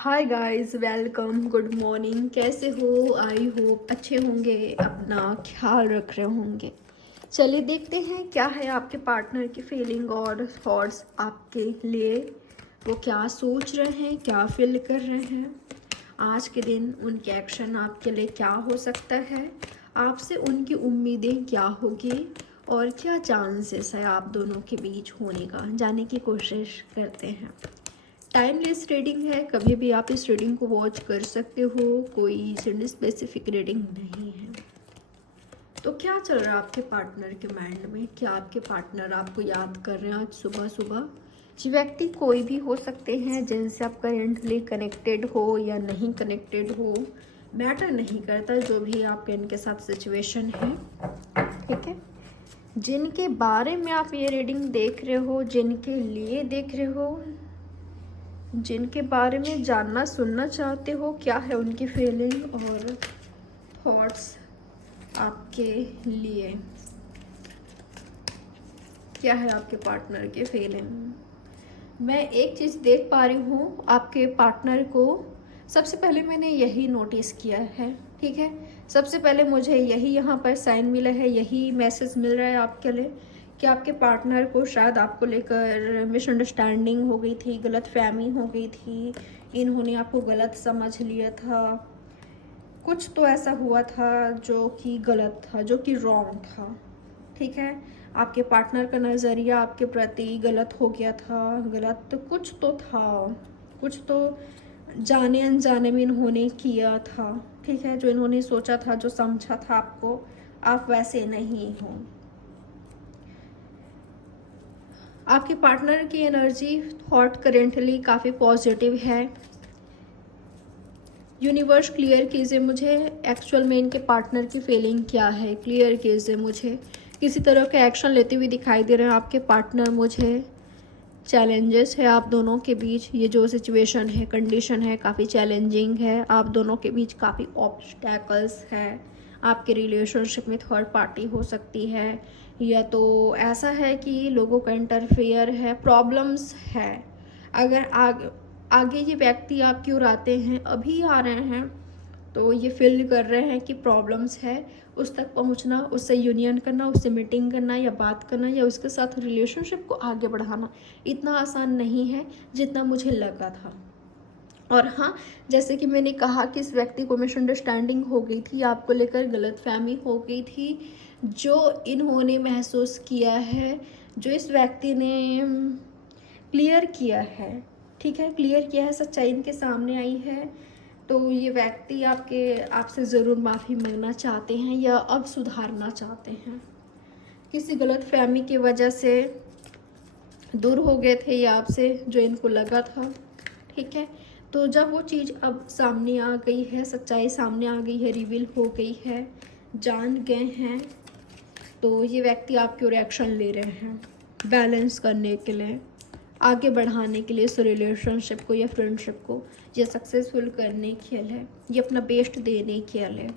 Hi guys, welcome, good morning. कैसे हो? I hope अच्छे होंगे, अपना ख्याल रख रहे होंगे। चलिए देखते हैं क्या है आपके पार्टनर की फीलिंग और थॉट्स आपके लिए। वो क्या सोच रहे हैं, क्या फील कर रहे हैं आज के दिन। उनके एक्शन आपके लिए क्या हो सकता है, आपसे उनकी उम्मीदें क्या होगी और क्या चांसेस है आप दोनों के बीच होने का, जानने की कोशिश करते हैं। टाइमलेस रीडिंग है, कभी भी आप इस रीडिंग को वॉच कर सकते हो, कोई स्पेसिफिक रीडिंग नहीं है। तो क्या चल रहा है आपके पार्टनर के माइंड में? क्या आपके पार्टनर आपको याद कर रहे हैं आज सुबह सुबह? ये व्यक्ति कोई भी हो सकते हैं जिनसे आप करेंटली कनेक्टेड हो या नहीं कनेक्टेड हो, मैटर नहीं करता, जो भी आपके इनके साथ सिचुएशन है। ठीक है, जिनके बारे में आप ये रीडिंग देख रहे हो, जिनके लिए देख रहे हो, जिनके बारे में जानना सुनना चाहते हो, क्या है उनकी फीलिंग और थॉट्स आपके लिए, क्या है आपके पार्टनर की फीलिंग। मैं एक चीज़ देख पा रही हूँ आपके पार्टनर को। सबसे पहले मैंने यही नोटिस किया है, ठीक है। सबसे पहले मुझे यही यहाँ पर साइन मिला है, यही मैसेज मिल रहा है आपके लिए कि आपके पार्टनर को शायद आपको लेकर मिसअंडरस्टैंडिंग हो गई थी, गलत फहमी हो गई थी, इन्होंने आपको गलत समझ लिया था। कुछ तो ऐसा हुआ था जो कि गलत था, जो कि रॉन्ग था, ठीक है। आपके पार्टनर का नज़रिया आपके प्रति गलत हो गया था, गलत तो कुछ तो था, कुछ तो जाने अनजाने में इन्होंने किया था, ठीक है। जो इन्होंने सोचा था, जो समझा था आपको, आप वैसे नहीं हो। आपके पार्टनर की एनर्जी थॉट करेंटली काफ़ी पॉजिटिव है। यूनिवर्स क्लियर कीजिए मुझे, एक्चुअल में इनके पार्टनर की फीलिंग क्या है, क्लियर कीजिए मुझे। किसी तरह के एक्शन लेते हुए दिखाई दे रहे हैं आपके पार्टनर मुझे। चैलेंजेस है आप दोनों के बीच, ये जो सिचुएशन है, कंडीशन है, काफ़ी चैलेंजिंग है। आप दोनों के बीच काफ़ी ऑब्स्टैकल्स है। आपके रिलेशनशिप में थर्ड पार्टी हो सकती है, या तो ऐसा है कि लोगों का इंटरफेयर है, प्रॉब्लम्स है। अगर आगे ये व्यक्ति आप क्यों आते हैं, अभी आ रहे हैं, तो ये फील कर रहे हैं कि प्रॉब्लम्स है। उस तक पहुंचना, उससे यूनियन करना, उससे मीटिंग करना या बात करना या उसके साथ रिलेशनशिप को आगे बढ़ाना इतना आसान नहीं है जितना मुझे लगा था। और हाँ, जैसे कि मैंने कहा कि इस व्यक्ति को मिसअंडरस्टैंडिंग हो गई थी, आपको लेकर गलतफहमी हो गई थी, जो इन्होंने महसूस किया है, जो इस व्यक्ति ने क्लियर किया है, ठीक है, क्लियर किया है, सच्चाई इनके सामने आई है। तो ये व्यक्ति आपसे ज़रूर माफ़ी मांगना चाहते हैं या अब सुधारना चाहते हैं। किसी गलत फहमी की वजह से दूर हो गए थे ये आपसे, जो इनको लगा था, ठीक है। तो जब वो चीज़ अब सामने आ गई है, सच्चाई सामने आ गई है, रिवील हो गई है, जान गए हैं, तो ये व्यक्ति आपके ओर एक्शन ले रहे हैं बैलेंस करने के लिए, आगे बढ़ाने के लिए इस रिलेशनशिप को या फ्रेंडशिप को, ये सक्सेसफुल करने के लिए, ये अपना बेस्ट देने के लिए।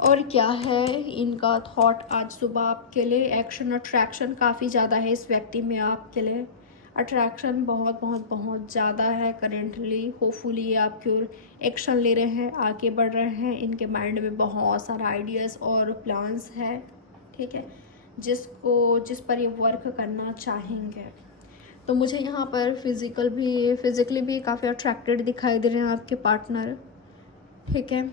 और क्या है इनका थॉट आज सुबह आपके लिए? एक्शन अट्रैक्शन काफ़ी ज़्यादा है इस व्यक्ति में आपके लिए। अट्रैक्शन बहुत बहुत बहुत ज़्यादा है करेंटली। होपफुली ये आपकी ओर एक्शन ले रहे हैं, आगे बढ़ रहे हैं। इनके माइंड में बहुत सारा आइडियाज़ और प्लान्स है, ठीक है, जिस पर ये वर्क करना चाहेंगे। तो मुझे यहाँ पर फिज़िकली भी काफ़ी अट्रैक्टेड दिखाई दे रहे हैं आपके पार्टनर, ठीक है।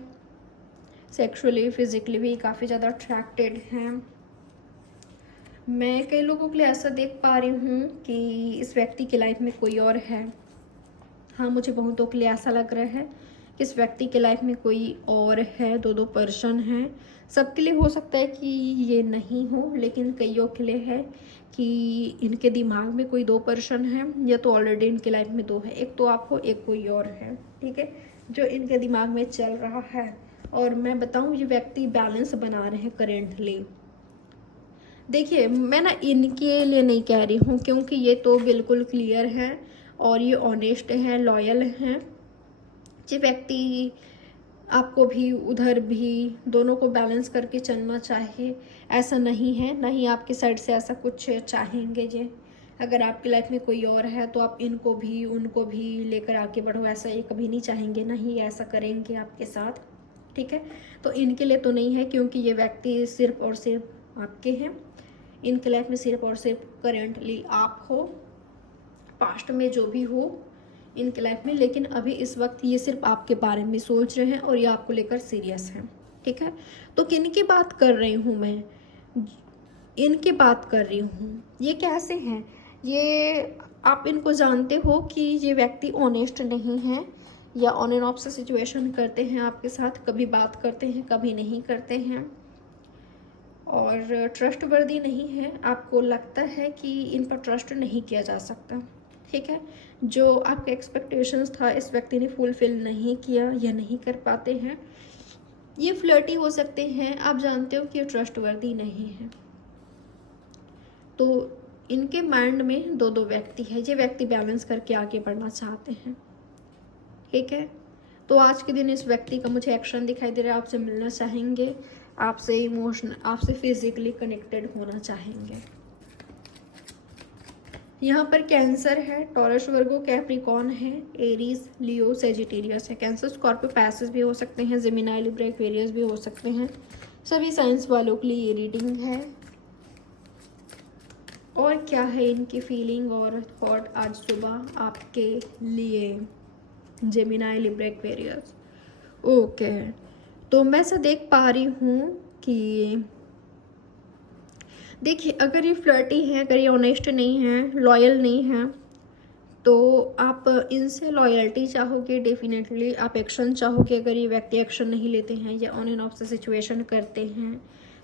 सेक्सुअली फिज़िकली भी काफ़ी ज़्यादा अट्रैक्टेड हैं। मैं कई लोगों के लिए ऐसा देख पा रही हूँ कि इस व्यक्ति की लाइफ में कोई और है। हाँ, मुझे बहुतों के लिए ऐसा लग रहा है कि इस व्यक्ति के लाइफ में कोई और है, दो पर्सन हैं। सबके लिए हो सकता है कि ये नहीं हो, लेकिन कईयों के लिए है कि इनके दिमाग में कोई दो पर्सन है, या तो ऑलरेडी इनके लाइफ में दो है, एक तो आप हो, एक कोई और है, ठीक है, जो इनके दिमाग में चल रहा है। और मैं बताऊं, ये व्यक्ति बैलेंस बना रहे हैं करेंटली। देखिए, मैं ना इनके लिए नहीं कह रही हूँ, क्योंकि ये तो बिल्कुल क्लियर है और ये ऑनेस्ट हैं, लॉयल हैं। ये व्यक्ति आपको भी उधर भी दोनों को बैलेंस करके चलना चाहिए, ऐसा नहीं है, ना ही आपकी साइड से ऐसा कुछ चाहेंगे ये। अगर आपकी लाइफ में कोई और है तो आप इनको भी उनको भी लेकर आगे बढ़ो, ऐसा ये कभी नहीं चाहेंगे, ना ही ऐसा करेंगे आपके साथ, ठीक है। तो इनके लिए तो नहीं है, क्योंकि ये व्यक्ति सिर्फ और सिर्फ आपके हैं। इनके लाइफ में सिर्फ और सिर्फ करेंटली आप हो, पास्ट में जो भी हो इनके लाइफ में, लेकिन अभी इस वक्त ये सिर्फ आपके बारे में सोच रहे हैं और ये आपको लेकर सीरियस हैं, ठीक है। तो किन की बात कर रही हूँ मैं, इनकी बात कर रही हूँ। ये कैसे हैं, ये आप इनको जानते हो कि ये व्यक्ति ऑनेस्ट नहीं है, या ऑन एंड ऑफ से सिचुएशन करते हैं आपके साथ, कभी बात करते हैं कभी नहीं करते हैं, और ट्रस्टवर्दी नहीं है। आपको लगता है कि इन पर ट्रस्ट नहीं किया जा सकता, ठीक है। जो आपके एक्सपेक्टेशंस था इस व्यक्ति ने फुलफिल नहीं किया या नहीं कर पाते हैं। ये फ्लर्टी हो सकते हैं, आप जानते हो कि ये ट्रस्टवर्दी नहीं है। तो इनके माइंड में दो दो व्यक्ति है, ये व्यक्ति बैलेंस करके आगे बढ़ना चाहते हैं, ठीक है। तो आज के दिन इस व्यक्ति का मुझे एक्शन दिखाई दे रहा है, आपसे मिलना चाहेंगे, आपसे इमोशनल, आपसे फिजिकली कनेक्टेड होना चाहेंगे। यहाँ पर कैंसर है, टॉरस, वर्गो, कैप्रिकॉर्न है, एरीज, लियो, सेजिटेरियस है। कैंसर, स्कॉर्पियो, पैसेज भी हो सकते हैं, जेमिनाई, लिब्रा, एक्वेरियस भी हो सकते हैं। सभी साइंस वालों के लिए ये रीडिंग है। और क्या है इनकी फीलिंग और थॉट आज सुबह आपके लिए, जेमिनाई, लिब्रा, एक्वेरियस। ओके, तो मैं ऐसा देख पा रही हूँ कि देखिए, अगर ये फ्लर्टी हैं, अगर ये ऑनेस्ट नहीं है, लॉयल नहीं है, तो आप इनसे लॉयल्टी चाहोगे, डेफिनेटली आप एक्शन चाहोगे। अगर ये व्यक्ति एक्शन नहीं लेते हैं या ऑन एंड ऑफ से सिचुएशन करते हैं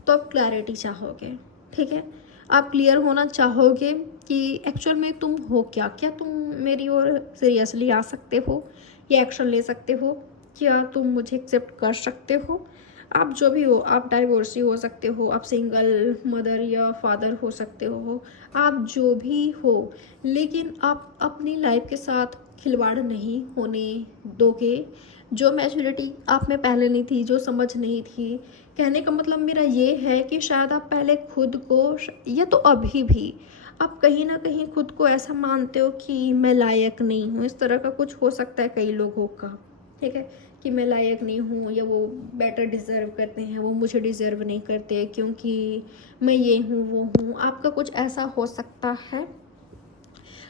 तो आप क्लैरिटी चाहोगे, ठीक है। आप क्लियर होना चाहोगे कि एक्चुअल में तुम हो क्या, क्या तुम मेरी ओर सीरियसली आ सकते हो या एक्शन ले सकते हो, क्या तुम मुझे एक्सेप्ट कर सकते हो। आप जो भी हो, आप डाइवोर्सी हो सकते हो, आप सिंगल मदर या फादर हो सकते हो, आप जो भी हो, लेकिन आप अपनी लाइफ के साथ खिलवाड़ नहीं होने दोगे। जो मैच्योरिटी आप में पहले नहीं थी, जो समझ नहीं थी, कहने का मतलब मेरा ये है कि शायद आप पहले खुद को, या तो अभी भी आप कहीं ना कहीं खुद को ऐसा मानते हो कि मैं लायक नहीं हूँ, इस तरह का कुछ हो सकता है कई लोगों का, ठीक है, कि मैं लायक नहीं हूँ, या वो बेटर डिज़र्व करते हैं, वो मुझे डिज़र्व नहीं करते क्योंकि मैं ये हूँ वो हूँ, आपका कुछ ऐसा हो सकता है।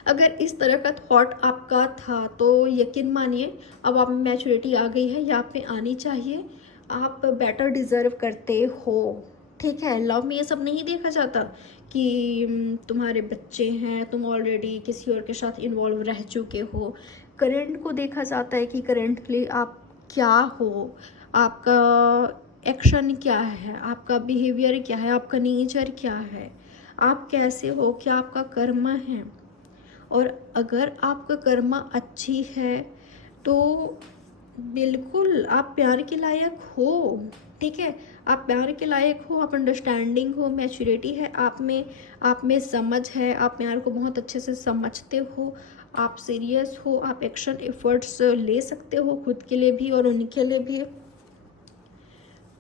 अगर इस तरह का थॉट आपका था तो यकीन मानिए अब आप में मैच्योरिटी आ गई है, या आप में आनी चाहिए। आप बेटर डिज़र्व करते हो, ठीक है। लव में ये सब नहीं देखा जाता कि तुम्हारे बच्चे हैं, तुम ऑलरेडी किसी और के साथ इन्वॉल्व रह चुके हो। करंट को देखा जाता है कि करेंटली आप क्या हो, आपका एक्शन क्या है, आपका बिहेवियर क्या है, आपका नेचर क्या है, आप कैसे हो, क्या आपका कर्म है। और अगर आपका कर्मा अच्छी है तो बिल्कुल आप प्यार के लायक हो, ठीक है। आप प्यार के लायक हो, आप अंडरस्टैंडिंग हो, मैच्योरिटी है आप में समझ है, आप प्यार को बहुत अच्छे से समझते हो, आप सीरियस हो, आप एक्शन एफर्ट्स ले सकते हो खुद के लिए भी और उनके लिए भी।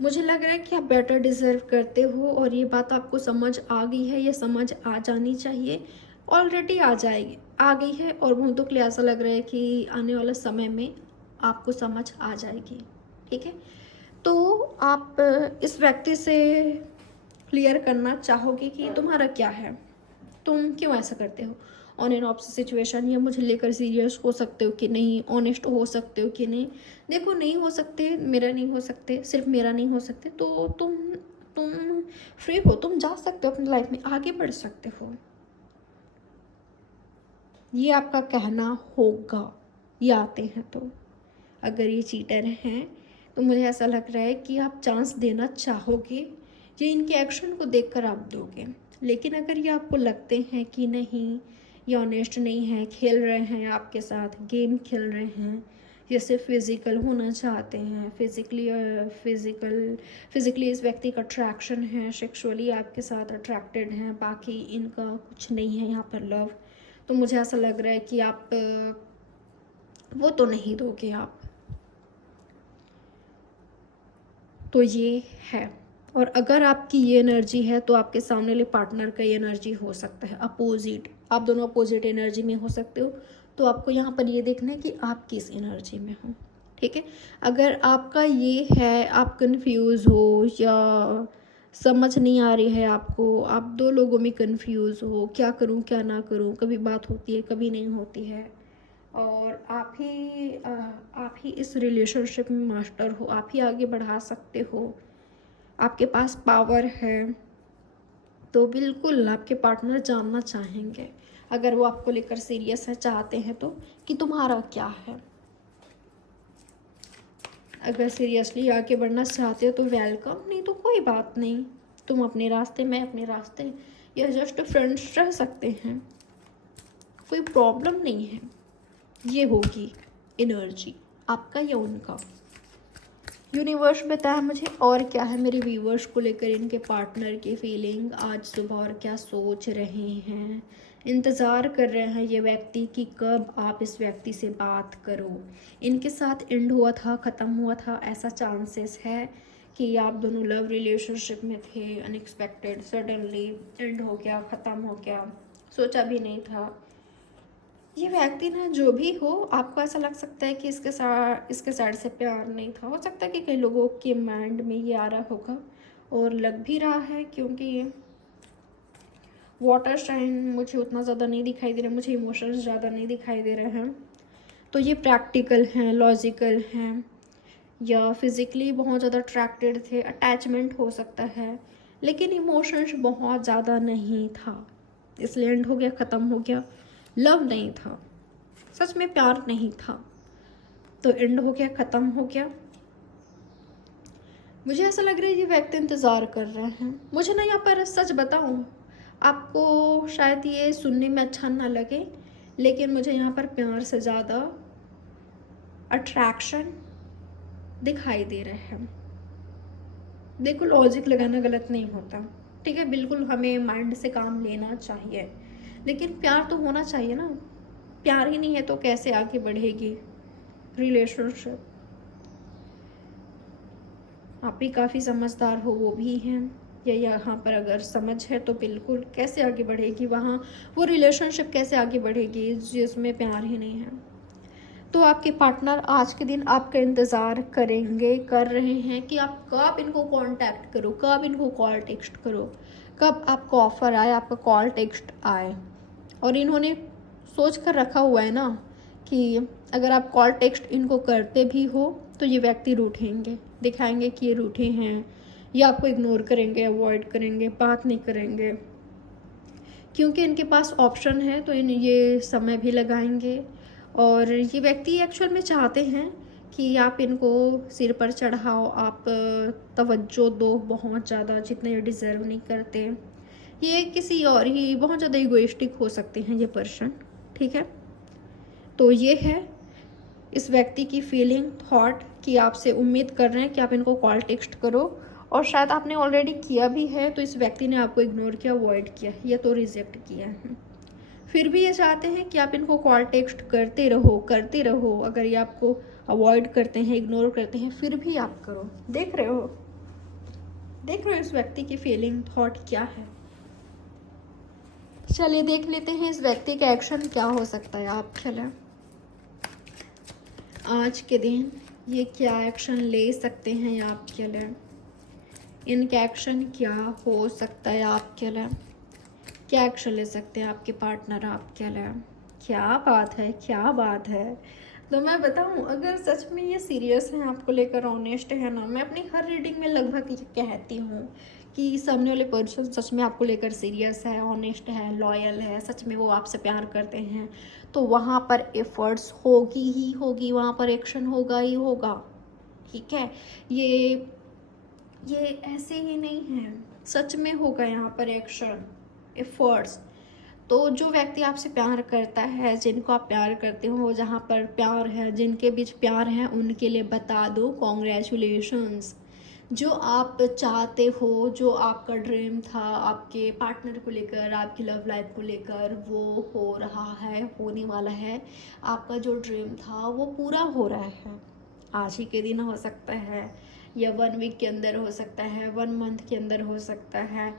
मुझे लग रहा है कि आप बेटर डिज़र्व करते हो और ये बात आपको समझ आ गई है, ये समझ आ जानी चाहिए, ऑलरेडी आ जाएगी, आ गई है, और बहुतों के लिए ऐसा लग रहा है कि आने वाला समय में आपको समझ आ जाएगी, ठीक है। तो आप इस व्यक्ति से क्लियर करना चाहोगे कि तुम्हारा क्या है, तुम क्यों ऐसा करते हो, ऑन एंड ऑफ सिचुएशन, या मुझे लेकर सीरियस हो सकते हो कि नहीं, ऑनेस्ट हो सकते हो कि नहीं। देखो, नहीं हो सकते, मेरा नहीं हो सकते, सिर्फ मेरा नहीं हो सकते, तो तुम फ्री हो, तुम जा सकते हो अपनी लाइफ में, आगे बढ़ सकते हो, ये आपका कहना होगा ये आते हैं तो। अगर ये चीटर हैं तो मुझे ऐसा लग रहा है कि आप चांस देना चाहोगे, ये इनके एक्शन को देखकर आप दोगे। लेकिन अगर ये आपको लगते हैं कि नहीं, ये ऑनेस्ट नहीं है, खेल रहे हैं आपके साथ, गेम खेल रहे हैं, ये सिर्फ फिज़िकल होना चाहते हैं, फिज़िकली इस व्यक्ति का अट्रैक्शन है, सेक्सुअली आपके साथ अट्रैक्टेड हैं, बाकी इनका कुछ नहीं है यहाँ पर लव, तो मुझे ऐसा लग रहा है कि आप वो तो नहीं दोगे आप। तो ये है और अगर आपकी ये एनर्जी है तो आपके सामने वाले पार्टनर का ये एनर्जी हो सकता है अपोजिट, आप दोनों अपोजिट एनर्जी में हो सकते हो। तो आपको यहाँ पर ये देखना है कि आप किस एनर्जी में हो, ठीक है। अगर आपका ये है, आप कंफ्यूज हो या समझ नहीं आ रही है आपको, आप दो लोगों में कंफ्यूज हो, क्या करूँ क्या ना करूँ, कभी बात होती है कभी नहीं होती है, और आप ही इस रिलेशनशिप में मास्टर हो, आप ही आगे बढ़ा सकते हो, आपके पास पावर है, तो बिल्कुल आपके पार्टनर जानना चाहेंगे, अगर वो आपको लेकर सीरियस है, चाहते हैं तो, कि तुम्हारा क्या है। अगर सीरियसली आगे बढ़ना चाहते हो तो वेलकम, नहीं तो कोई बात नहीं, तुम अपने रास्ते मैं अपने रास्ते, या जस्ट फ्रेंड्स रह सकते हैं, कोई प्रॉब्लम नहीं है। ये होगी एनर्जी आपका या उनका। यूनिवर्स बताया मुझे और क्या है मेरे व्यूवर्स को लेकर, इनके पार्टनर की फीलिंग आज सुबह, और क्या सोच रहे हैं, इंतज़ार कर रहे हैं ये व्यक्ति कि कब आप इस व्यक्ति से बात करो। इनके साथ एंड हुआ था, ख़त्म हुआ था, ऐसा चांसेस है कि आप दोनों लव रिलेशनशिप में थे, अनएक्सपेक्टेड सडनली एंड हो गया, ख़त्म हो गया, सोचा भी नहीं था। ये व्यक्ति ना जो भी हो, आपको ऐसा लग सकता है कि इसके साइड से प्यार नहीं था, हो सकता है कि कई लोगों के माइंड में ये आ रहा होगा, और लग भी रहा है, क्योंकि वाटर साइन मुझे उतना ज़्यादा नहीं दिखाई दे रहा, मुझे इमोशंस ज़्यादा नहीं दिखाई दे रहे हैं। तो ये प्रैक्टिकल हैं, लॉजिकल हैं, या फिज़िकली बहुत ज़्यादा अट्रैक्टेड थे, अटैचमेंट हो सकता है, लेकिन इमोशंस बहुत ज़्यादा नहीं था, इसलिए एंड हो गया, ख़त्म हो गया। लव नहीं था, सच में प्यार नहीं था, तो एंड हो गया, ख़त्म हो गया। मुझे ऐसा लग रहा है ये व्यक्ति इंतज़ार कर रहे हैं। मुझे ना यहाँ पर सच बताऊँ, आपको शायद ये सुनने में अच्छा ना लगे, लेकिन मुझे यहाँ पर प्यार से ज़्यादा अट्रैक्शन दिखाई दे रहे हैं। देखो, लॉजिक लगाना गलत नहीं होता, ठीक है, बिल्कुल हमें माइंड से काम लेना चाहिए, लेकिन प्यार तो होना चाहिए ना। प्यार ही नहीं है तो कैसे आगे बढ़ेगी रिलेशनशिप। आप भी काफ़ी समझदार हो, वो भी हैं, या यहाँ पर अगर समझ है तो बिल्कुल कैसे आगे बढ़ेगी वहाँ, वो रिलेशनशिप कैसे आगे बढ़ेगी जिसमें प्यार ही नहीं है। तो आपके पार्टनर आज के दिन आपका इंतज़ार करेंगे, कर रहे हैं कि आप कब इनको कांटेक्ट करो, कब इनको कॉल टेक्स्ट करो, कब आपको ऑफ़र आए, आपका कॉल टेक्स्ट आए। और इन्होंने सोच कर रखा हुआ है ना कि अगर आप कॉल टेक्स्ट इनको करते भी हो तो ये व्यक्ति रूठेंगे, दिखाएंगे कि ये रूठे हैं, या आपको इग्नोर करेंगे, अवॉइड करेंगे, बात नहीं करेंगे। क्योंकि इनके पास ऑप्शन है तो ये समय भी लगाएंगे, और ये व्यक्ति एक्चुअल में चाहते हैं कि आप इनको सिर पर चढ़ाओ, आप तवज्जो दो बहुत ज़्यादा, जितने ये डिज़र्व नहीं करते। ये किसी और ही बहुत ज़्यादा इगोइस्टिक हो सकते हैं ये पर्सन, ठीक है। तो ये है इस व्यक्ति की फीलिंग, थॉट, कि आपसे उम्मीद कर रहे हैं कि आप इनको कॉल टेक्स्ट करो, और शायद आपने ऑलरेडी किया भी है तो इस व्यक्ति ने आपको इग्नोर किया, अवॉइड किया, या तो रिजेक्ट किया है। फिर भी ये चाहते हैं कि आप इनको कॉल टेक्स्ट करते रहो। अगर ये आपको अवॉइड करते हैं, इग्नोर करते हैं, फिर भी आप करो। देख रहे हो इस व्यक्ति की फीलिंग, थॉट क्या है। चलिए देख लेते हैं इस व्यक्ति का एक्शन क्या हो सकता है। आप चलें, आज के दिन ये क्या एक्शन ले सकते हैं आपके लिए, इनका एक्शन क्या हो सकता है आपके लिए, क्या एक्शन ले सकते हैं आपके पार्टनर आपके लिए। क्या बात है। तो मैं बताऊं, अगर सच में ये सीरियस है आपको लेकर, ऑनेस्ट है ना, मैं अपनी हर रीडिंग में लगभग ये कहती हूँ कि सामने वाले पर्सन सच में आपको लेकर सीरियस है, ऑनेस्ट है, लॉयल है, सच में वो आपसे प्यार करते हैं, तो वहाँ पर एफर्ट्स होगी ही होगी, वहाँ पर एक्शन होगा ही होगा, ठीक है। ये ऐसे ही नहीं है, सच में होगा यहाँ पर एक्शन, एफर्ट्स। तो जो व्यक्ति आपसे प्यार करता है, जिनको आप प्यार करते हो, जहाँ पर प्यार है, जिनके बीच प्यार है, उनके लिए बता दो कॉन्ग्रेचुलेशंस। जो आप चाहते हो, जो आपका ड्रीम था आपके पार्टनर को लेकर, आपकी लव लाइफ को लेकर, वो हो रहा है, होने वाला है। आपका जो ड्रीम था वो पूरा हो रहा है, आज ही के दिन हो सकता है, या 1 वीक के अंदर हो सकता है, 1 मंथ के अंदर हो सकता है,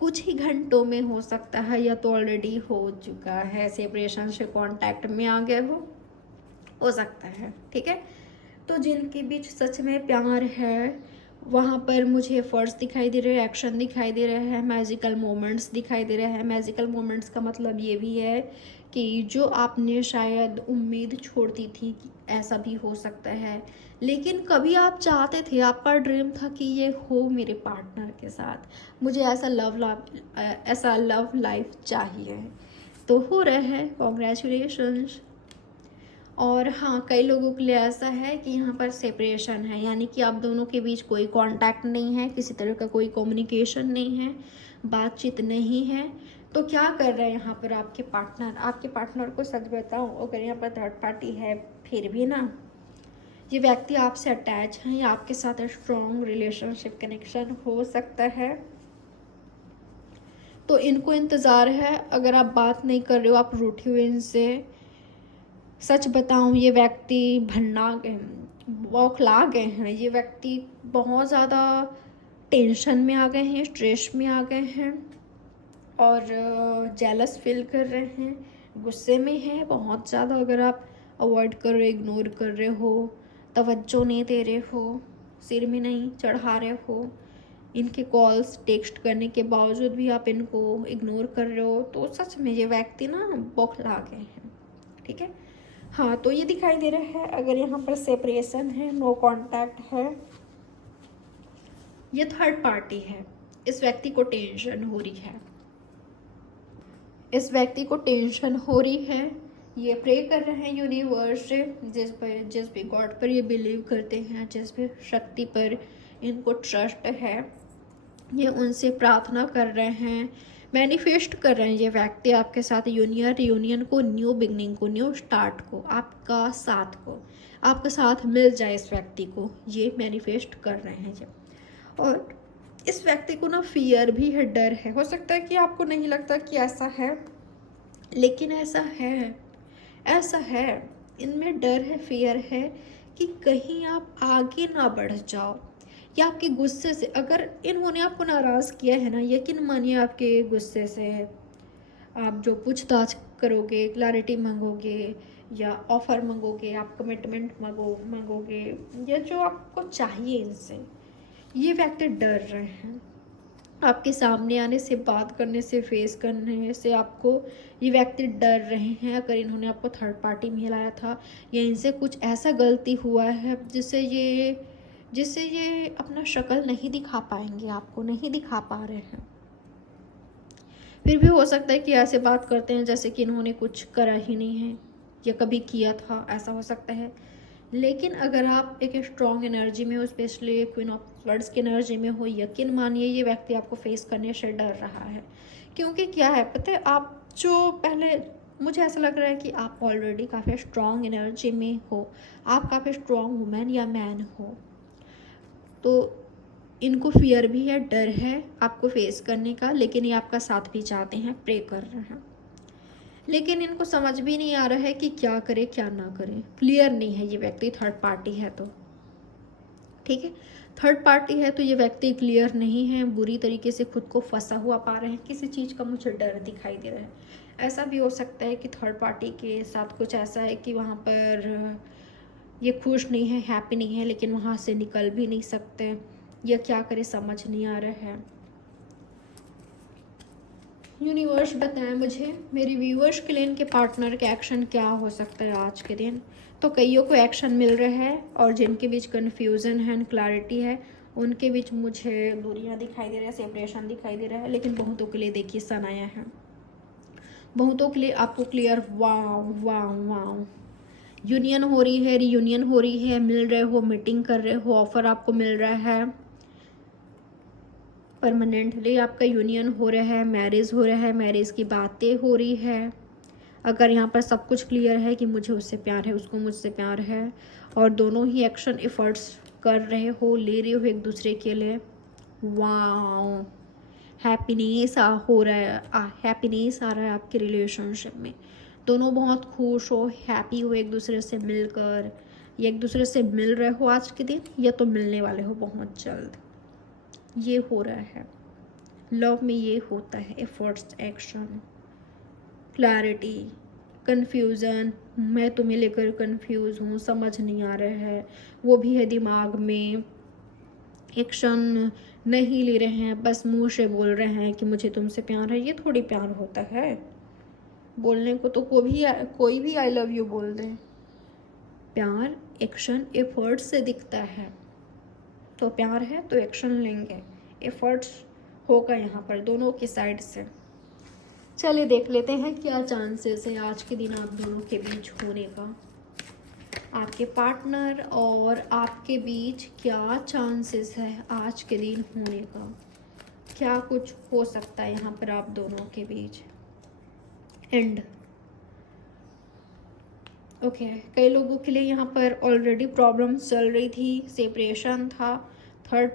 कुछ ही घंटों में हो सकता है, या तो ऑलरेडी हो चुका है, सेपरेशन से कांटेक्ट में आ गए हो सकता है। ठीक है, तो जिनके बीच सच में प्यार है वहाँ पर मुझे एफर्ट्स दिखाई दे रहे हैं, एक्शन दिखाई दे रहे हैं, मैजिकल मोमेंट्स दिखाई दे रहे हैं। मैजिकल मोमेंट्स का मतलब ये भी है कि जो आपने शायद उम्मीद छोड़ दी थी कि ऐसा भी हो सकता है, लेकिन कभी आप चाहते थे, आपका ड्रीम था कि ये हो मेरे पार्टनर के साथ, मुझे ऐसा लव लाइफ चाहिए, तो हो रहा है। कॉन्ग्रेचुलेशंस। और हाँ, कई लोगों के लिए ऐसा है कि यहाँ पर सेपरेशन है, यानी कि आप दोनों के बीच कोई कांटेक्ट नहीं है, किसी तरह का कोई कम्युनिकेशन नहीं है, बातचीत नहीं है। तो क्या कर रहे हैं यहाँ पर आपके पार्टनर? आपके पार्टनर को सच बताऊँ, अगर यहाँ पर थर्ड पार्टी है, फिर भी ना ये व्यक्ति आपसे अटैच है या आपके साथ स्ट्रॉन्ग रिलेशनशिप कनेक्शन हो सकता है। तो इनको इंतज़ार है, अगर आप बात नहीं कर रहे हो, आप रूठे हुए इनसे। सच बताऊं, ये व्यक्ति भन्ना गए, बौखला गए हैं, ये व्यक्ति बहुत ज़्यादा टेंशन में आ गए हैं, स्ट्रेस में आ गए हैं, और जेलस फील कर रहे हैं, गुस्से में हैं बहुत ज़्यादा। अगर आप अवॉइड कर रहे, इग्नोर कर रहे हो, तवज्जो नहीं दे रहे हो, सिर में नहीं चढ़ा रहे हो, इनके कॉल्स टेक्स्ट करने के बावजूद भी आप इनको इग्नोर कर रहे हो, तो सच में ये व्यक्ति ना बौखला गए हैं। ठीक है, हाँ, तो ये दिखाई दे रहा है। अगर यहाँ पर सेपरेशन है, नो कांटेक्ट है, ये थर्ड पार्टी है, इस व्यक्ति को टेंशन हो रही है, इस व्यक्ति को टेंशन हो रही है। ये प्रे कर रहे हैं यूनिवर्स से, जिस भी गॉड पर ये बिलीव करते हैं, जिस भी शक्ति पर इनको ट्रस्ट है, ये उनसे प्रार्थना कर रहे हैं, मैनिफेस्ट कर रहे हैं ये व्यक्ति आपके साथ यूनियन को, न्यू बिगनिंग को, न्यू स्टार्ट को, आपका साथ मिल जाए इस व्यक्ति को, ये मैनिफेस्ट कर रहे हैं ये। और इस व्यक्ति को ना फियर भी है, डर है। हो सकता है कि आपको नहीं लगता कि ऐसा है, लेकिन ऐसा है। इनमें डर है, फियर है कि कहीं आप आगे ना बढ़ जाओ, या आपके गुस्से से, अगर इन्होंने आपको नाराज़ किया है ना, यकीन मानिए आपके गुस्से से आप जो पूछताछ करोगे, क्लैरिटी मांगोगे या ऑफ़र मांगोगे, आप कमिटमेंट मांगोगे, या जो आपको चाहिए इनसे, ये व्यक्ति डर रहे हैं। आपके सामने आने से, बात करने से, फेस करने से आपको ये व्यक्ति डर रहे हैं। अगर इन्होंने आपको थर्ड पार्टी में हिलाया था, या इनसे कुछ ऐसा गलती हुआ है जिससे ये अपना शक्ल नहीं दिखा पाएंगे, आपको नहीं दिखा पा रहे हैं। फिर भी हो सकता है कि ऐसे बात करते हैं जैसे कि इन्होंने कुछ करा ही नहीं है या कभी किया था, ऐसा हो सकता है। लेकिन अगर आप एक स्ट्रॉन्ग एनर्जी में हो, स्पेशली क्वीन ऑफ वर्ड्स की एनर्जी में हो, यकीन मानिए ये व्यक्ति आपको फेस करने से डर रहा है। क्योंकि क्या है पता है, आप जो पहले, मुझे ऐसा लग रहा है कि आप ऑलरेडी काफ़ी स्ट्रॉन्ग एनर्जी में हो, आप काफ़ी स्ट्रॉन्ग वुमेन या मैन हो, तो इनको फियर भी है, डर है आपको फेस करने का, लेकिन ये आपका साथ भी चाहते हैं, प्रे कर रहे हैं। लेकिन इनको समझ भी नहीं आ रहा है कि क्या करे क्या ना करे, क्लियर नहीं है ये व्यक्ति। थर्ड पार्टी है तो ठीक है, थर्ड पार्टी है तो ये व्यक्ति क्लियर नहीं है, बुरी तरीके से खुद को फंसा हुआ पा रहे हैं, किसी चीज़ का मुझे डर दिखाई दे रहा है। ऐसा भी हो सकता है कि थर्ड पार्टी के साथ कुछ ऐसा है कि वहाँ पर ये खुश नहीं है, हैप्पी नहीं है, लेकिन वहाँ से निकल भी नहीं सकते, या क्या करे समझ नहीं आ रहा है। यूनिवर्स बताएं मुझे, मेरे व्यूअर्स के लिए इनके पार्टनर के एक्शन क्या हो सकता है आज के दिन। तो कईयों को एक्शन मिल रहा है, और जिनके बीच कन्फ्यूज़न है, क्लैरिटी है, उनके बीच मुझे दूरियां दिखाई दे रहा है, सेपरेशन दिखाई दे रहा है। लेकिन बहुतों के लिए देखिए सन आया है, बहुतों के लिए आपको क्लियर वाव वाव वाव, यूनियन हो रही है, रीयूनियन हो रही है, मिल रहे हो, मीटिंग कर रहे हो, ऑफर आपको मिल रहा है, परमानेंटली आपका यूनियन हो रहा है, मैरिज हो रहा है, मैरिज की बातें हो रही है। अगर यहाँ पर सब कुछ क्लियर है कि मुझे उससे प्यार है, उसको मुझसे प्यार है, और दोनों ही एक्शन एफर्ट्स कर रहे हो, ले रहे हो एक दूसरे के लिए, वाह, हैप्पीनेस हो रहा है, हैप्पीनेस आ रहा है आपके रिलेशनशिप में। दोनों बहुत खुश हो, हैप्पी हो एक दूसरे से मिलकर, ये एक दूसरे से मिल रहे हो आज के दिन, या तो मिलने वाले हो बहुत जल्द। ये हो रहा है लव में, ये होता है एफर्ट्स, एक्शन, क्लैरिटी, कन्फ्यूज़न। मैं तुम्हें लेकर कन्फ्यूज़ हूँ, समझ नहीं आ रहा है, वो भी है दिमाग में। एक्शन नहीं ले रहे हैं, बस मुंह से बोल रहे हैं कि मुझे तुमसे प्यार है। ये थोड़ी प्यार होता है, बोलने को तो कोई भी आई लव यू बोल दे। प्यार एक्शन एफर्ट्स से दिखता है। तो प्यार है तो एक्शन लेंगे, एफर्ट्स होगा यहाँ पर दोनों की साइड से। चलिए देख लेते हैं क्या चांसेस है आज के दिन आप दोनों के बीच होने का। आपके पार्टनर और आपके बीच क्या चांसेस है आज के दिन होने का, क्या कुछ हो सकता है यहाँ पर आप दोनों के बीच। एंड ओके, कई लोगों के लिए यहाँ पर ऑलरेडी प्रॉब्लम्स चल रही थी, सेपरेशन था, थर्ड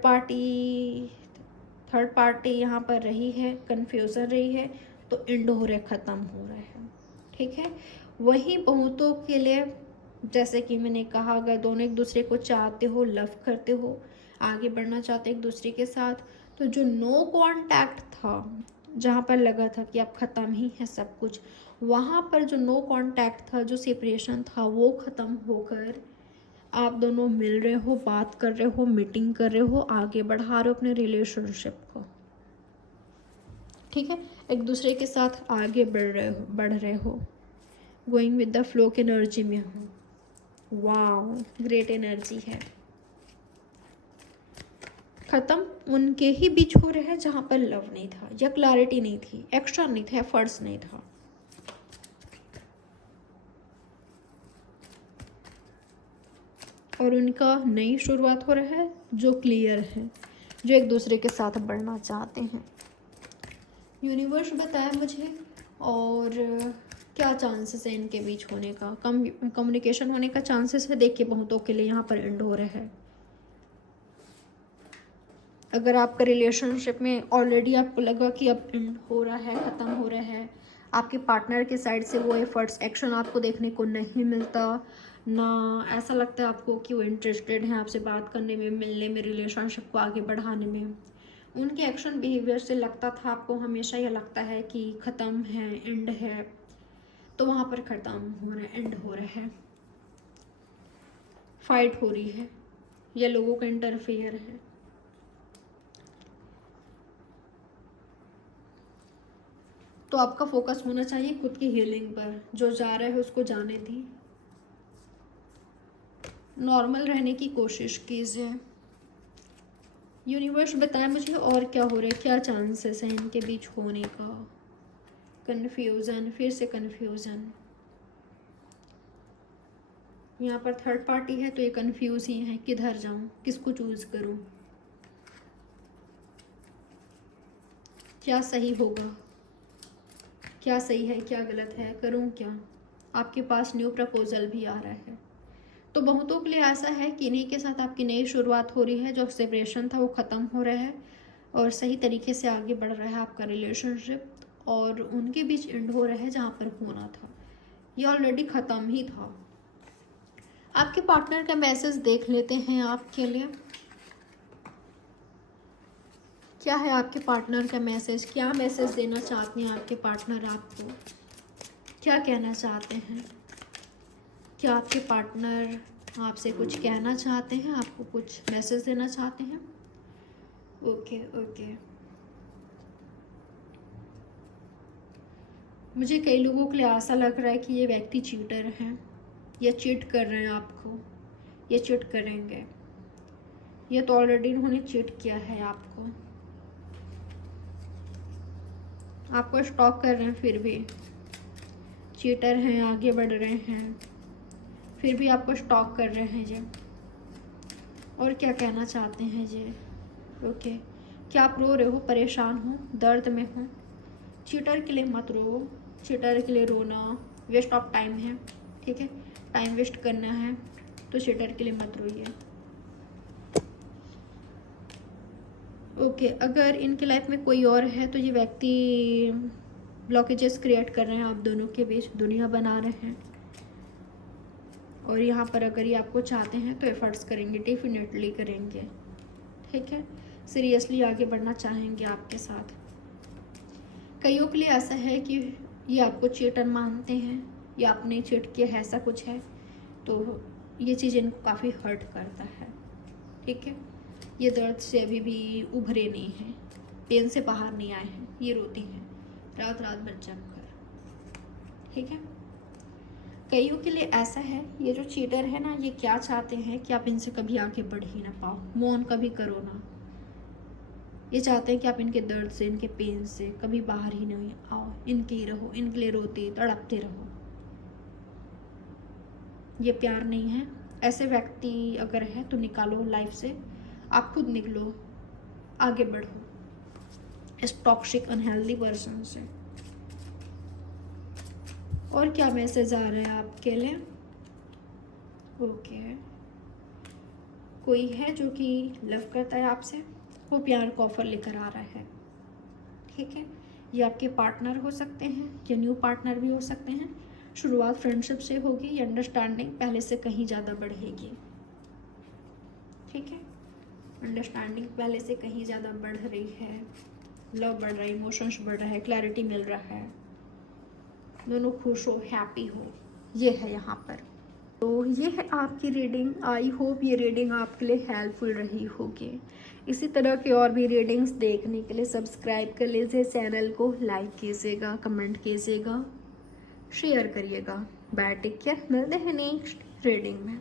पार्टी यहाँ पर रही है, कन्फ्यूज़न रही है, तो एंड हो रहा है, ख़त्म हो रहा है। ठीक है, वहीं बहुतों के लिए जैसे कि मैंने कहा, अगर दोनों एक दूसरे को चाहते हो, लव करते हो, आगे बढ़ना चाहते एक दूसरे के साथ, तो जो नो कांटेक्ट था, जहाँ पर लगा था कि अब ख़त्म ही है सब कुछ, वहाँ पर जो नो कांटेक्ट था, जो सेपरेशन था, वो ख़त्म होकर आप दोनों मिल रहे हो, बात कर रहे हो, मीटिंग कर रहे हो, आगे बढ़ा रहे हो अपने रिलेशनशिप को। ठीक है, एक दूसरे के साथ आगे बढ़ रहे हो, गोइंग विद द फ्लो की एनर्जी में हो। वाओ, ग्रेट एनर्जी है। ख़त्म उनके ही बीच हो रहे हैं जहाँ पर लव नहीं था, या क्लैरिटी नहीं थी, एक्शन नहीं था, एफर्ट्स नहीं था। और उनका नई शुरुआत हो रहा है, जो क्लियर है, जो एक दूसरे के साथ बढ़ना चाहते हैं। यूनिवर्स बताया मुझे, और क्या चांसेस है इनके बीच होने का, कम्युनिकेशन होने का चांसेस है। देखिए बहुतों के लिए यहाँ पर एंड हो रहा है। अगर आपका रिलेशनशिप में ऑलरेडी आपको लगा कि अब एंड हो रहा है, ख़त्म हो रहा है, आपके पार्टनर के साइड से वो एफर्ट्स, एक्शन आपको देखने को नहीं मिलता, ना ऐसा लगता है आपको कि वो इंटरेस्टेड हैं आपसे बात करने में, मिलने में, रिलेशनशिप को आगे बढ़ाने में, उनके एक्शन बिहेवियर से लगता था आपको हमेशा ये लगता है कि ख़त्म है, एंड है, तो वहाँ पर ख़त्म हो रहा है, एंड हो रहा है। फाइट हो रही है, या लोगों का इंटरफेयर है। तो आपका फोकस होना चाहिए खुद की हीलिंग पर। जो जा रहा है उसको जाने दी, नॉर्मल रहने की कोशिश कीजिए। यूनिवर्स बताया मुझे और क्या हो रहा है, क्या चांसेस हैं इनके बीच होने का। कन्फ्यूज़न, फिर से कन्फ्यूज़न। यहाँ पर थर्ड पार्टी है तो ये कन्फ्यूज ही है, किधर जाऊँ, किसको चूज़ करूँ, क्या सही होगा, क्या सही है, क्या गलत है, करूँ क्या। आपके पास न्यू प्रपोजल भी आ रहा है। तो बहुतों के लिए ऐसा है कि इन्हीं के साथ आपकी नई शुरुआत हो रही है, जो सेपरेशन था वो ख़त्म हो रहा है और सही तरीके से आगे बढ़ रहा है आपका रिलेशनशिप, और उनके बीच एंड हो रहा है जहाँ पर होना था, ये ऑलरेडी ख़त्म ही था। आपके पार्टनर का मैसेज देख लेते हैं आपके लिए। क्या है आपके पार्टनर का मैसेज, क्या मैसेज देना चाहते हैं आपके पार्टनर आपको, क्या कहना चाहते हैं। क्या आपके पार्टनर आपसे कुछ कहना चाहते हैं, आपको कुछ मैसेज देना चाहते हैं। ओके ओके, मुझे कई लोगों के लिए ऐसा लग रहा है कि ये व्यक्ति चीटर हैं, या चीट कर रहे हैं आपको, ये चीट करेंगे, ये तो ऑलरेडी उन्होंने चीट किया है आपको स्टॉक कर रहे हैं, फिर भी चीटर हैं, आगे बढ़ रहे हैं, फिर भी आपको स्टॉक कर रहे हैं ये। और क्या कहना चाहते हैं ये। ओके, क्या आप रो रहे हो, परेशान हो, दर्द में हो। चीटर के लिए मत रो, चीटर के लिए रोना वेस्ट ऑफ टाइम है। ठीक है, टाइम वेस्ट करना है तो चीटर के लिए मत रोइए। ओके, अगर इनके लाइफ में कोई और है तो ये व्यक्ति ब्लॉकेजेस क्रिएट कर रहे हैं आप दोनों के बीच, दुनिया बना रहे हैं, और यहाँ पर अगर ये आपको चाहते हैं तो एफर्ट्स करेंगे, डेफिनेटली करेंगे, ठीक है। सीरियसली आगे बढ़ना चाहेंगे आपके साथ। कईयों के लिए ऐसा है कि ये आपको चीटर मानते हैं या आपने चीट किया है, ऐसा कुछ है, तो ये चीज़ इनको काफ़ी हर्ट करता है, ठीक है। ये दर्द से अभी भी उभरे नहीं हैं, पेन से बाहर नहीं आए हैं, ये रोती हैं रात रात भर जग कर, ठीक है। कईयों के लिए ऐसा है, ये जो चीटर है ना, ये क्या चाहते हैं कि आप इनसे कभी आगे बढ़ ही ना पाओ, मौन कभी करो ना। ये चाहते हैं कि आप इनके दर्द से, इनके पेन से कभी बाहर ही नहीं आओ, इनके ही रहो, इनके लिए रोते तड़पते रहो। ये प्यार नहीं है। ऐसे व्यक्ति अगर है तो निकालो लाइफ से, आप खुद निकलो, आगे बढ़ो इस टॉक्सिक अनहेल्दी पर्सन से। और क्या मैसेज आ रहा है आपके लिए? ओके, कोई है जो कि लव करता है आपसे, वो प्यार का ऑफर लेकर आ रहा है, ठीक है। ये आपके पार्टनर हो सकते हैं या न्यू पार्टनर भी हो सकते हैं। शुरुआत फ्रेंडशिप से होगी, ये अंडरस्टैंडिंग पहले से कहीं ज़्यादा बढ़ेगी, ठीक है। अंडरस्टैंडिंग पहले से कहीं ज़्यादा बढ़ रही है, लव बढ़ रहा है, इमोशंस बढ़ रहा है, क्लैरिटी मिल रहा है, दोनों खुश हो, हैप्पी हो, ये है यहाँ पर। तो ये है आपकी रीडिंग। आई होप ये रीडिंग आपके लिए हेल्पफुल रही होगी। इसी तरह की और भी रीडिंग्स देखने के लिए सब्सक्राइब कर लीजिए चैनल को, लाइक कीजिएगा, कमेंट कीजिएगा, शेयर करिएगा। बाय, टेक केयर, मिलते हैं नेक्स्ट रीडिंग में।